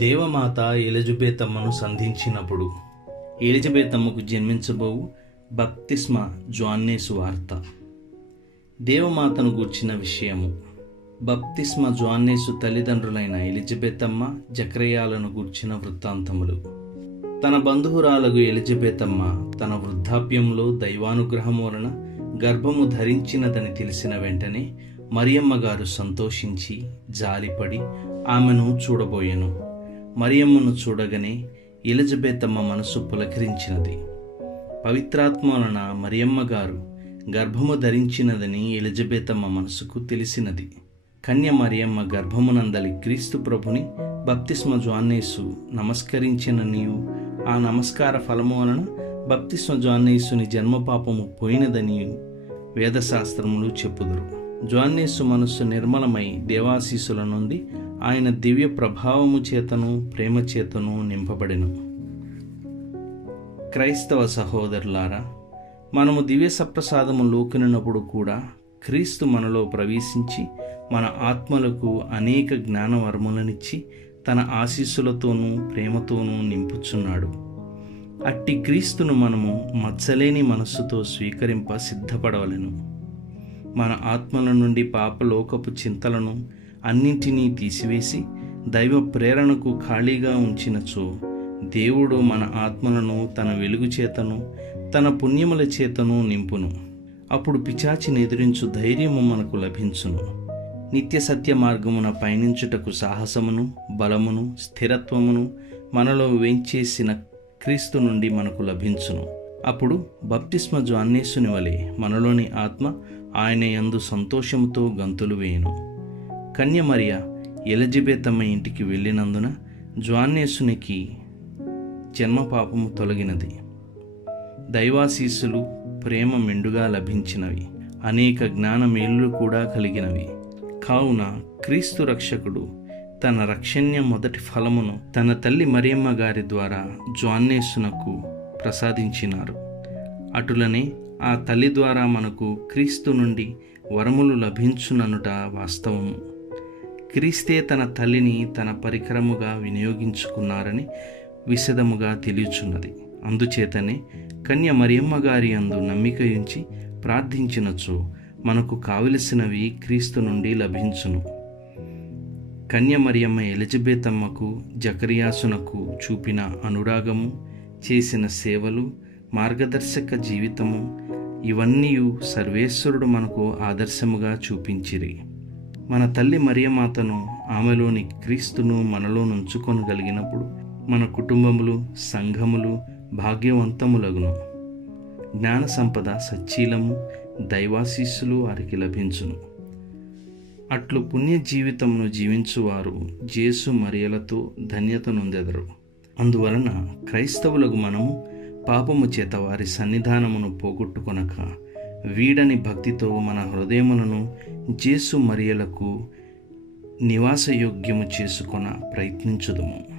దేవమాత ఎలిజబేతమ్మను సంధించినప్పుడు ఎలిజబేతమ్మకు జన్మించబోవు బప్తిస్మ జోన్నేసు వార్త. దేవమాతను గూర్చిన విషయము. బప్తిస్మ జ్వాన్నేసు తల్లిదండ్రులైన ఎలిజబెతమ్మ జక్రయాలను గూర్చిన వృత్తాంతములు. తన బంధువురాలకు ఎలిజబెతమ్మ తన వృద్ధాప్యంలో దైవానుగ్రహం వలన గర్భము ధరించినదని తెలిసిన వెంటనే మరియమ్మ గారు సంతోషించి జాలిపడి ఆమెను చూడబోయెను. మరియమ్మను చూడగానే ఎలిజబెతమ్మ మనసు పులకరించినది. పవిత్రాత్మ వలన మరియమ్మ గారు గర్భము ధరించినదని ఎలిజబెతమ్మ మనసుకు తెలిసినది. కన్య మరియమ్మ గర్భమునందలి క్రీస్తు ప్రభుని బప్తిస్మ జోన్నేసు నమస్కరించిన నీవు ఆ నమస్కార ఫలము వలన బప్తిస్మ జోన్నేసుని జన్మపాపము పోయినదని వేదశాస్త్రములు చెప్పుదురు. జోన్నేసు మనస్సు నిర్మలమై దేవాశీసుల నుండి ఆయన దివ్య ప్రభావము చేతను ప్రేమ చేతను నింపబడెను. క్రైస్తవ సహోదరులారా మనము దివ్య సప్రసాదము లోకినప్పుడు కూడా క్రీస్తు మనలో ప్రవేశించి మన ఆత్మలకు అనేక జ్ఞాన వరములనిచ్చి తన ఆశీస్సులతోనూ ప్రేమతోనూ నింపుచున్నాడు. అట్టి క్రీస్తును మనము మచ్చలేని మనస్సుతో స్వీకరింప సిద్ధపడవలెను. మన ఆత్మల నుండి పాపలోకపు చింతలను అన్నింటినీ తీసివేసి దైవ ప్రేరణకు ఖాళీగా ఉంచినచో దేవుడు మన ఆత్మలను తన వెలుగు చేతను తన పుణ్యముల చేతను నింపును. అప్పుడు పిచాచిని ఎదిరించు ధైర్యము మనకు లభించును. నిత్య సత్య మార్గమున పయనించుటకు సాహసమును బలమును స్థిరత్వమును మనలో వేంచేసిన క్రీస్తు నుండి మనకు లభించును. అప్పుడు బప్తిస్మ జాన్నేసుని వలె మనలోని ఆత్మ ఆయన యందు సంతోషముతో గంతులు వేయును. కన్యమరియ ఎలిజబెతమ్మ ఇంటికి వెళ్ళినందున జ్వాన్నేసునికి జన్మపాపము తొలగినది. దైవాశీస్సులు ప్రేమ మెండుగా లభించినవి. అనేక జ్ఞాన మేలులు కూడా కలిగినవి. కావున క్రీస్తు రక్షకుడు తన రక్షణ్య మొదటి ఫలమును తన తల్లి మరియమ్మ గారి ద్వారా జ్వాన్నేసునకు ప్రసాదించినారు. అటులనే ఆ తల్లి ద్వారా మనకు క్రీస్తు నుండి వరములు లభించుననుట వాస్తవము. క్రీస్తే తన తల్లిని తన పరికరముగా వినియోగించుకున్నారని విశదముగా తెలియచున్నది. అందుచేతనే కన్య మరియమ్మ గారి అందు నమ్మిక ఉంచి ప్రార్థించినచో మనకు కావలసినవి క్రీస్తు నుండి లభించును. కన్య మరియమ్మ ఎలిజబెతమ్మకు జకరియాసునకు చూపిన అనురాగము చేసిన సేవలు మార్గదర్శక జీవితము ఇవన్నీ సర్వేశ్వరుడు మనకు ఆదర్శముగా చూపించిరి. మన తల్లి మరియమాతను ఆమెలోని క్రీస్తును మనలో నుంచుకొనగలిగినప్పుడు మన కుటుంబములు సంఘములు భాగ్యవంతములగును. జ్ఞాన సంపద సచ్చీలము దైవాశీస్సులు వారికి లభించును. అట్లు పుణ్య జీవితమును జీవించువారు జేసు మరియలతో ధన్యత నొందెదరు. అందువలన క్రైస్తవులకు మనము పాపము చేత వారి సన్నిధానమును పోగొట్టుకొనక వీడని భక్తితో మన హృదయములను జేసు మరియలకు నివాసయోగ్యము చేసుకొన ప్రయత్నించుదము.